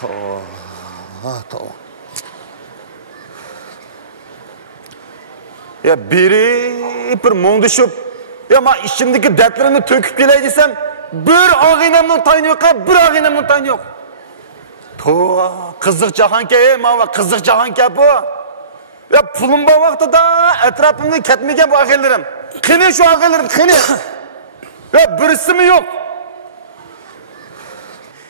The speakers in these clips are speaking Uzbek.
Tamam. Ya biri bir mum düşüp, ya ma içimdeki dertlerini töküp geley desem, bir ağinamın tayını yok, bir ağinamın tayını yok. Kızık cahanke, ma kızık cahanke bu. Ya pulum bu vakti da etrafımda ketmeyken bu ağinlerim. Kini şu ağinlerim, kini. Ya birisi mi yok?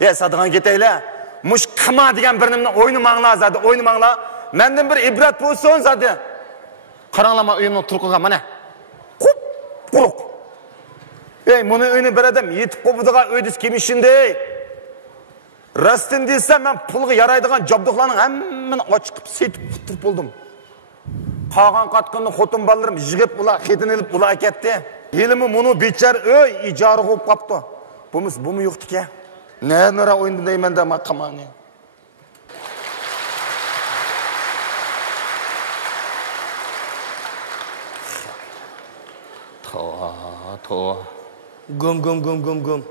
Ya sadıgan geteyle, muş kıma diyen birinimle oynamağınla zaten, oynamağınla. Menden bir ibret bulsun zaten. Karanlama uyumlu turkuğa mana. Kup, kuruk. Ey, bunu öyle bir adam yetip kopuduğuna ödüs kemişinde. Rastın değilsem ben pulgu yaraydıgan jabdıqlarının hemmini açıkıp setip fıtırıp buldum. Kağan katkınlı xotun ballarım jigip ula, xetin elip ula ketti. Elimi bunu biçer öy, icarı koyup kaptı. Bu mu yoktu ki? Ne nara oyundu deymen de makamani. Tova. Gum. Tok. Gum.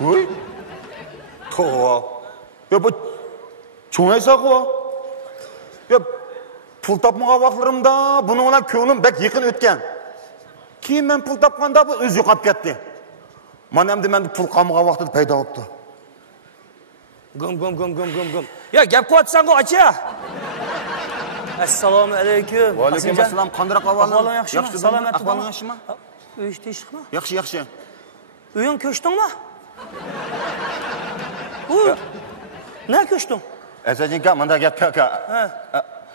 Uy. Tova. Ya bu çoğaysa ko. Ya pul tapmağa vaxtlarımda bunun olan köğünüm bek yıkın ötken. Keyin men pul tapqanda bu öz yo'qolib ketdi. Mana endi menda pul qolmagan vaqtida paydo bo'libdi. Gum. Ya gap qilyapsan-ku, acha. Assalomu alaykum. Va alaykum assalom. Qanday ahvoling? Ahvoling yaxshimi? Salomat ahvoling yaxshimi? Uy teshikmi? Yaxshi. Uying ko'chdingmi? Ne ko'chding? Asajinka, menda gap aka.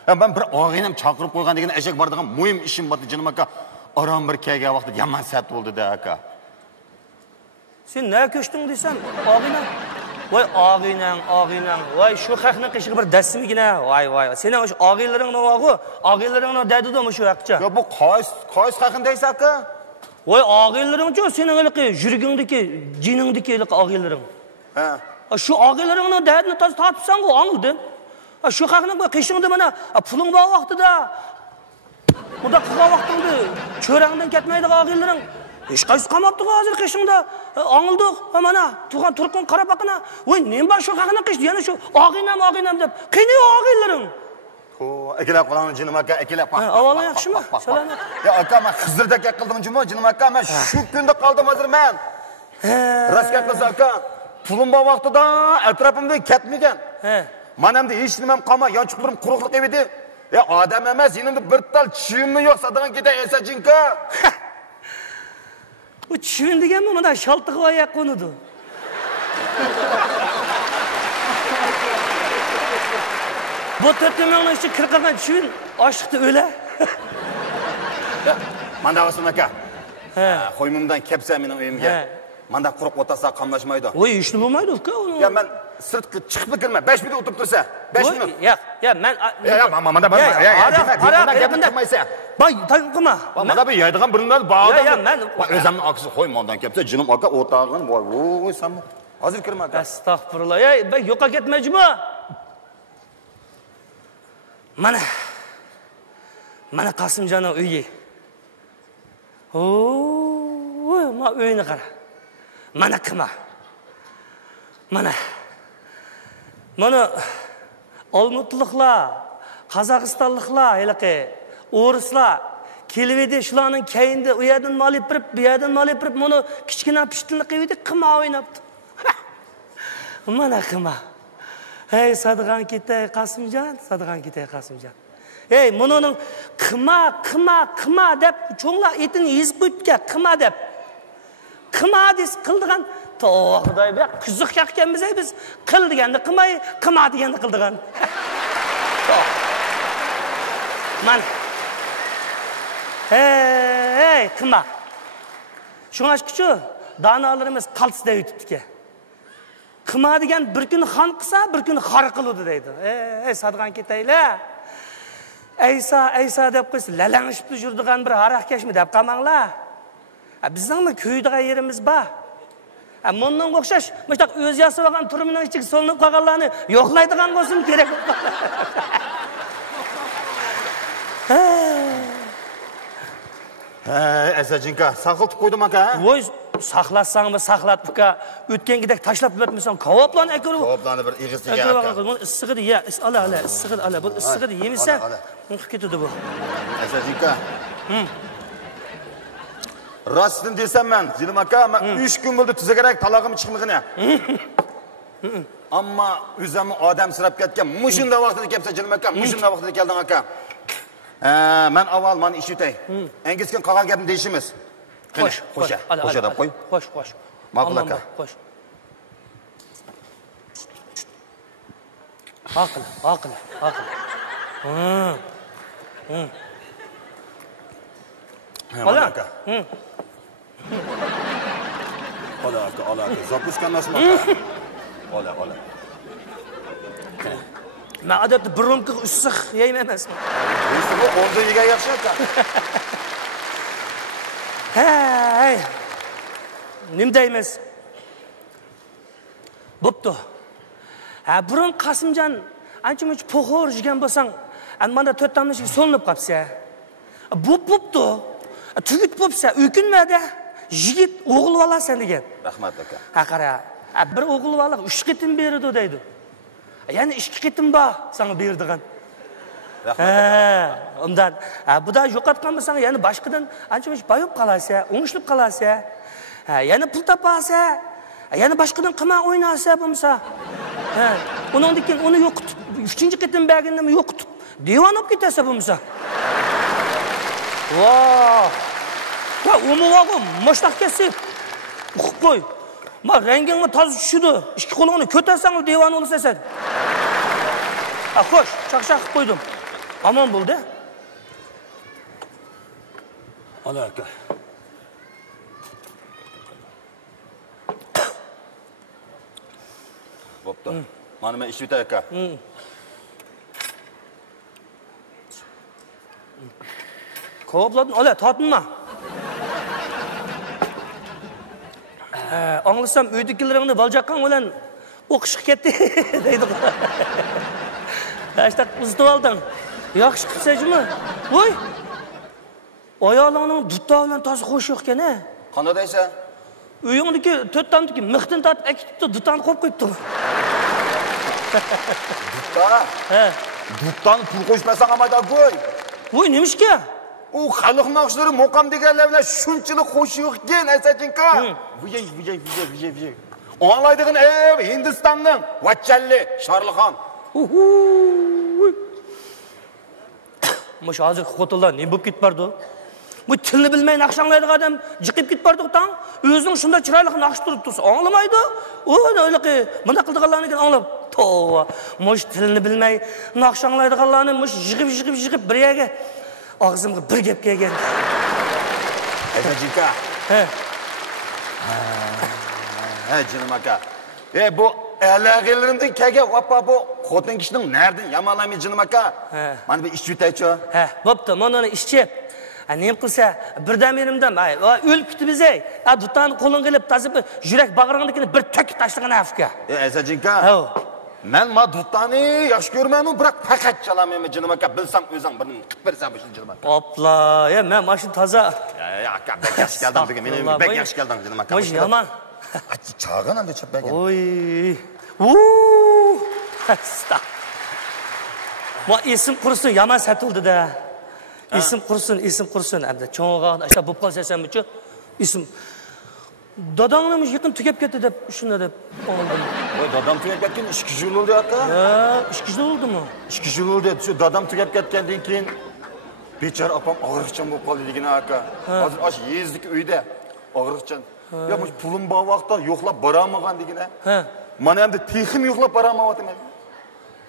Ben bir og'inam chaqirib qo'ygan degan eshak bor degan muhim ishim bor jinim aka. Aram bir kelgan vaqtda yomon sat bo'ldi da aka. Sen ne ko'chding desam, og'inam. Voy og'inam. Voy shu haqni qishig'i bir dasmigina. Voy. Sening o'sha og'inlaring nima-ku? Og'inlaring nima deydi-da shu haqcha? Yo bu qo'ys haqindaysa aka. Voy og'inlaring-chi, sening o'liqi yuragingdagi, jiningdagi og'inlaring. Ha. Şu ağalarının derdini tartışsan o anladın. Şu hakını kışında bana pulun bağ vakti da. Bu da kığa vaktinde çöreğinden ketmeydi ağaların. Hiç kayısı kamattık hazır kışında. Anıldık bana. Tuğan Turk'un kara bakına. Oy neyim var şu hakını kıştı yani şu ağaynam deyip. Kıyınıyor ağaların. Ekilep kulağını canım aka ekilep. Avalın yakışı mı? Selamet. Ya aka ben Hızır'da kekildim canım aka ben şu günde kaldım hazır ben. Rast kekilse aka. Pulum bu vakti da etrafımda ketmeyken. Man hem de hiç nimem kalma, yançıklarım kurukluk eviydi. Ya adam emez, yanımda bir tal çiğim mi yok, sadıgan gide esacınka. Bu çiğin degen mi bana şaltığı ayak konudu? Bu törtlemeğinin içi kırkakan çiğin aşıktı öyle. Manda olsun aka. Koymumdan kepse benim evimge. Manda kurup otasa kamlaşmaydı. Oy işini bulmaydı onu. Ya ben sırt çıkıp girme. 5 minut oturup dursa. 5 minut. Ya ben. Ya manda ben. Ya durmaysa. Bay takma. Manda bir yaydıgan birinden bağlı. Ya ben. Özümün akısı koymadan kepse canım aka otağın var. Oy sen hazır kırma aka. Estağfurullah. Ya ben yoka gitmeyeceğim ha. Mana Kasımcan'ın üyü. Oo, ma üyünü kara. Mana kıma. Mana Almutluqlar, Qozog'istonliklar, O'rislar kelibdi, shularning keyinda u yerdan molib birib, bu yerdan molib birib, mana kichkina pishtinlik qilibdi, qima o'ynabdi. Mana qima. Hey, Sadıgan ketay Qasımjon. Hey, buning qima deb cho'nglar etini yezib qo'yibdi, qima deb. Qima des qildigan Xudoy be, kuzuq yakkanmiz biz. Qil deganda qilmay, qima deganda qildigan. Mana. Hey, qima. Shunga shuchu, donolarimiz qaltisda yutibdi-ki. Qima degan bir kun xon qilsa, bir kun xor qiladi deydi. Ey, Sadıgan ketaylar. Aysa deb qo'ysa, lalangishib yurdigan bir haraqkashmi deb qamanglar. Bizning kuydigan yerimiz bor. Mondan o'xshash, mana o'z yasab olgan turimining ichiga solinib qolganlarni yo'qlaydigan bo'lsin kerak. Asachinka, saqiltib qo'ydim aka. Voy, saqlatsang va saqlatibka, o'tgangidek tashlab yotmasang, kavoblarni akirib. Kavoblarni bir ig'izdiga aka. Buni issig'idi ye, ala, issig'idi ala. Bu issig'idi yemisa, unqib ketadi bu. Asachinka. Rostini desam men, Jilim aka, men 3 kun bo'ldi tuzagarak talog'im chiqmag'ini. Ammo o'zimni odam sirab ketgan. Mushunda vaqtida kelsa Jilim aka, mushunda vaqtida kelding aka. Men avval men ish yutay. Engizkin qolgan gapni deyishimiz. Qo'sha deb qo'y. Qo'sh. Ma'qul aka. Qo'sh. Aql. Ola aka. Ola aka. Zapushkan nasıl aka? Ola. Men odatda bir rumka issiq yeyman emasman. Bu onda yegan yaxshi aka. Hey. Nim deymiz? Bo'pti. Burun Qasimjon ancha-muncha po'xor yegan bo'lsang, mana 4 damlashga solinib qolsa. Bo'pti. Tugit bo'lsa, o'kinmadi. Yigit o'g'il olasan degan. Rahmat aka. Qara. Bir o'g'il ola 3 qitim berdi deydi. Yani 2 qitim bor sana berdigan. Rahmat. Ondan bu da yo'qotgan bo'lsang, yani boshqadan ancha-muncha boyib qolasa, o'ngishilib qolasa, yana pul topasa, yana boshqadan qima o'ynasa bo'lsa, undan keyin uni yo'qotib, 3-qitim berganini yo'qotib, devon olib ketasa bo'lsa. Voh! Va umuvog'im, moshtoq kesib, uqib qo'y. Ma rangingni toza tushdi. 2 qo'lingni ko'tarsang devon o'lsasan. Xo'sh, chaqchaq qilib qo'ydim. Aman bo'ldi. Ola aka. Bo'pti. Mana men ish yutay aka. Kovobladin, ola, totinma. Anglasam uydagilaringni baljaqqan bilan o'qishga ketdi deydi. Hashtag uzitib olding. Yaxshi qilsajmi? Voy. Oyoqlarning dutta bilan toza qo'sh yo'q ekan-a. Qanday deysan? Uyingdagi 4 tamdiki mixdan tortib akitibdi, duttani qo'yib qo'yibdi. Dutta? Duttani pul qo'shmasang amayda qo'y. Voy, nimishga? U xalq naqshlari muqam deganlar bilan shunchalik qo'shiq ekan, Asachinka. Vijay. O'nglaydigan Hindistonning Vachchalli Sharlixon. Mush hozir xotinlar ne bo'lib ketib bardi? Bu tilni bilmay naqshanglaydigan odam jiqib ketib bardi-tan. O'zining shunda chiroyli naqsh turib tursa, anglamaydi. U o'ylaqa bunda qildiganlarni keyin anglab. Tova. Mush tilni bilmay naqshanglaydiganlarni mush jiqib bir yerga og'zimga bir gap kelgan. Asachinka. Jilim aka. Bu alag'illerimdan kelgan vapa bu xotin kishining nerdan yamanlamay Jilim aka. Mana bir ish yutaychi. Bo'pti, mana uni ishchi. Nim qilsa birdan menimdan, o'lib ketibmiz ey. Dutani qo'ling qilib tasib, yurak bag'ringnikini bir to'kib tashlagan afka. Asachinka. Men dutani yaxshi ko'rmayman, biroq faqat chalamayman Jilim aka. Bilsam o'zing birini qilib bersam shu Jilim aka. Hopla, men mana shu toza. Aka, bek yaxshi keldim degan. Men bek yaxshi keldim Jilim aka. Voy, yaman. Chag'in ham deb bergan. Oy. Stop. Va isim qursin, yaman satildi-da. Isim qursin. Endi cho'ng'a ashta bo'lib qolsam-chi, isim dadangni yaqin tugab ketdi deb shunda deb oldim. Voy, dadam tugab ketgan 2 yil bo'ldi aka. 2 yil bo'ldimi? 2 yil bo'ldi. Shu dadam tugab ketgandan keyin bechora opam og'riqchan bo'lib qoldi degan aka. Hozir osh yezdik uyda. Og'riqchan. Ya bu pulim bor vaqtda yo'qlab boramagan degina. Mana endi texim yo'qlab boramayapman.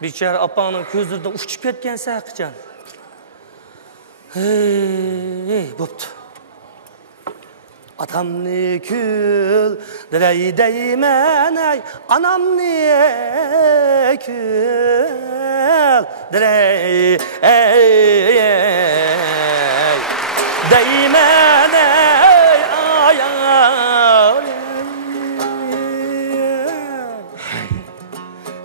Bechora opangning ko'zlarida uchib ketgan saqichan. Hey, bo'pti. Atamni kül direyman ay, anamni kül direy deyman ay.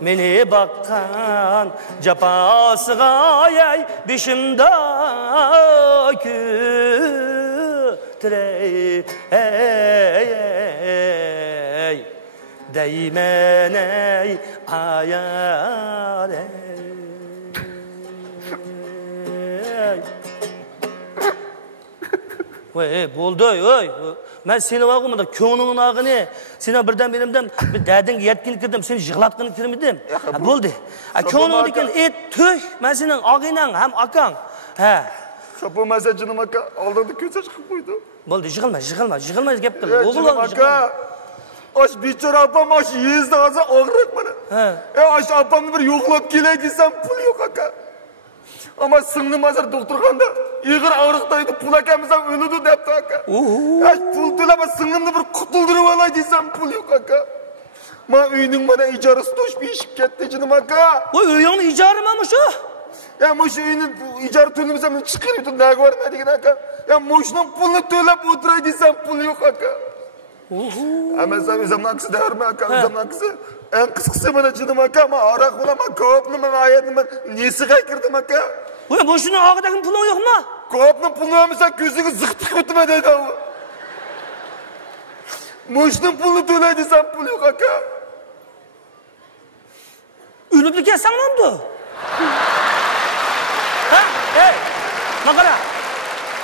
Meni bakkan cafasıga ay bişimde kütrey Değmen ey ayar ey Oy bo'ldi oy men seni vaqtimda ko'nglimning og'ini seni birdan berimdan bir darding yetkin kirdim seni yig'latgin kirmidim bo'ldi ko'nglimda ekan to'y men sening og'inang ham akang ha bo'lmasa jinim aka oldinda ko'cha chiqib qo'ydi bo'ldi yig'ilma gap qil o'g'lim aka osh bechora opam osh yezdi hozir og'riq mana osh opamni bir yo'qlab kelay desam pul yo'q aka ama singlim hozir doktorxonada ig'ir og'riqdaydi pul akamiz ham o'ladi debdi aka pul to'lab singlimni bir qutuldirib olay desam pul yo'q aka men uyning mana ijarasi to'shib eshib ketdi jinim aka voy uyingni ijarimi shu ya shu uyni ijara to'lamasam chiqarib turib nega bormaydigan aka ya shuni pulni to'lab o'tiray desam pul yo'q aka ama sen o'zimnakisi dermi aka o'zimnakisi en qisqasi mana jinim aka men aroq bilaman ko'pni men ayetni nesiga kirdim aka voy shuni og'idagi puling yo'qmi ko'pni pulni olmasa ko'ziga ziq tiqib o'tma deydi u shuni pulni to'lay desam pul yo'q aka o'lib ketsanmi ha ey maqara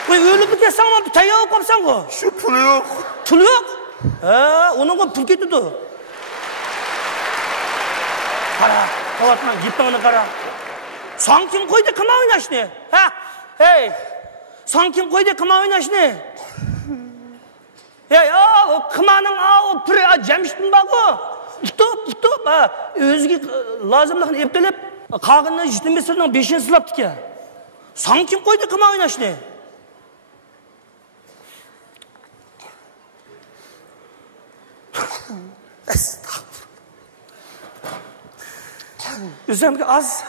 voy o'lib ketsanmi tayyor bo'lib qolsan-ku shu pul yo'q ha uningga pul ketdi qara qavatman gitmani qara sen kim qo'ydi qimor o'ynashni ha hey sen kim qo'ydi qimor o'ynashni ey qimorning piri jamshidmi bor-ku tutib o'ziga lozimligini ep qilib qog'inni 7 sirning 5-ni silabdi-ku sen kim qo'ydi qimor o'ynashni Üzümge az.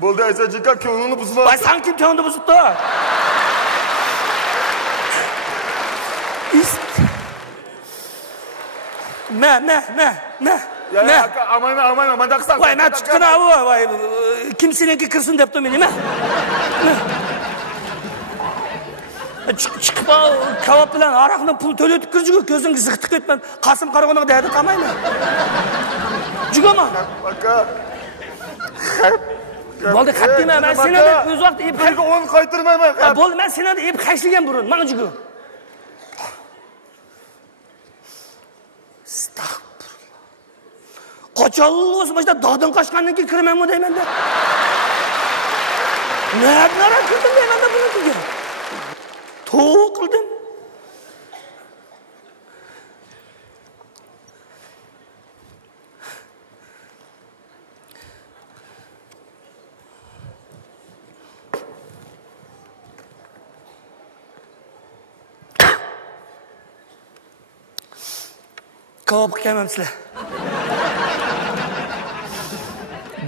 Bo'ldi aytsa ko'nglini buzib Voy sen kim ko'nglini buzibdi Ya aka aman daqsan. Voy men chiqqina voy kim seniki kirsin debdi men nima? Chiqib kavob bilan aroqni pul to'layotib kirjigu ko'zingga ziq tiqib ketman. Qasim qarag'oniga dadi qamaymi? Jugama. Aka. Bo'ldi qatdima men seni o'z vaqt ep qayga 10 qaytirmayman. Bo'ldi men seni ep qaysilgan burun. Mana jugu. Qochonli o'sib başta dodin qochgandan keyin kirmayman deyman-da. Nima qildim deyman-da buni? To'q qildim. Kavob qilganmamsizlar.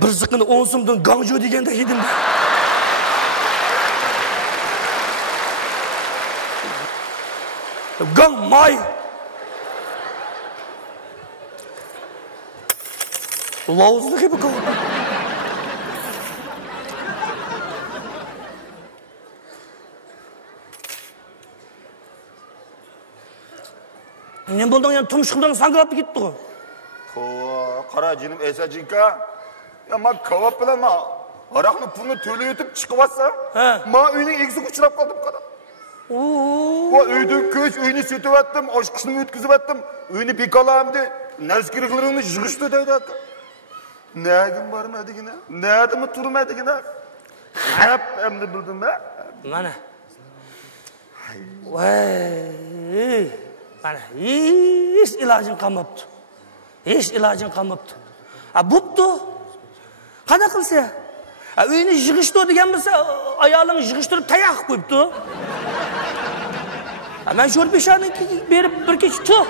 Bir ziqini 10 so'mdan gangjo deganda yedim. Gang may. Lovuzlik gibi kavob. Ne buldun yani tumşuklarını sangrap gitti o. Qara jinim esajinka. Ya men kavob bilan men aroqni pulni to'lay o'tib chiqib olsam, men uyning egisiga uchrab qoldim qara. Va uydan ko'ch uyni setib oshqishni o'tkazib atdim, uyni bekolamdi, nazkirlarimni yig'ishdi deydi aka. Nagim bormadigina, nadimi turmadigina. Hep endi bildim ha. Mana. Voy. Mana hech ilojim qolmabdi. Hech ilojim qolmabdi. Bo'pti. Qana qilsa? Uyni yig'ishdi degan bo'lsa, ayoling yig'ishtirib tayoq qo'yibdi. Ben şorpişanı berip bir keç tuh.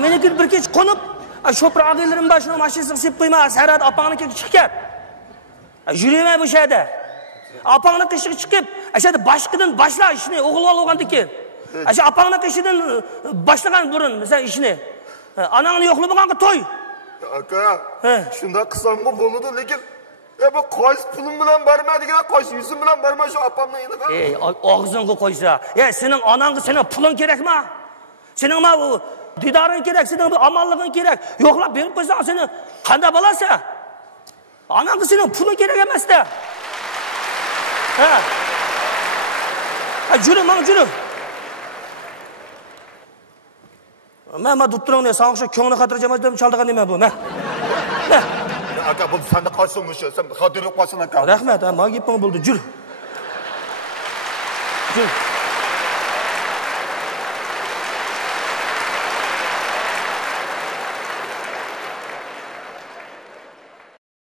Meniki bir keç konup, şopra ağayların başına maşinasını sep koyma, Serhat apağını çıkıp. Yürüyeme bu şeyde. Apağını kışık çıkıp, aşağıda başkıdan başla işini, oğul olgan diken. Aşağı apağını kışıdan başlagan burun, mesela işini. Ananın yokluğu kanka toy. Aka, şunda kısam bu boludu, lekin bu qaysi pulim bilan barmaydigan, qaysi yuzim bilan barmay şu apamning yiniga. Ağzını qo'ysa. Senin ananga senin pulun kerakmi? Senin ma didoring kerak, senin amalliging kerak. Yo'qlab berib qo'ysang seni qanday bo'lasa? Ananga senin pulun kerak emas-da. Yürü, mana yürü. Men tutturing, sana o'sha ko'ngli xotirjamlikdan chaldigan nima bu? Aka, bu senda qaysi sen xotirib qolsin aka. Rahmat, menga gaping bo'ldi. Yur.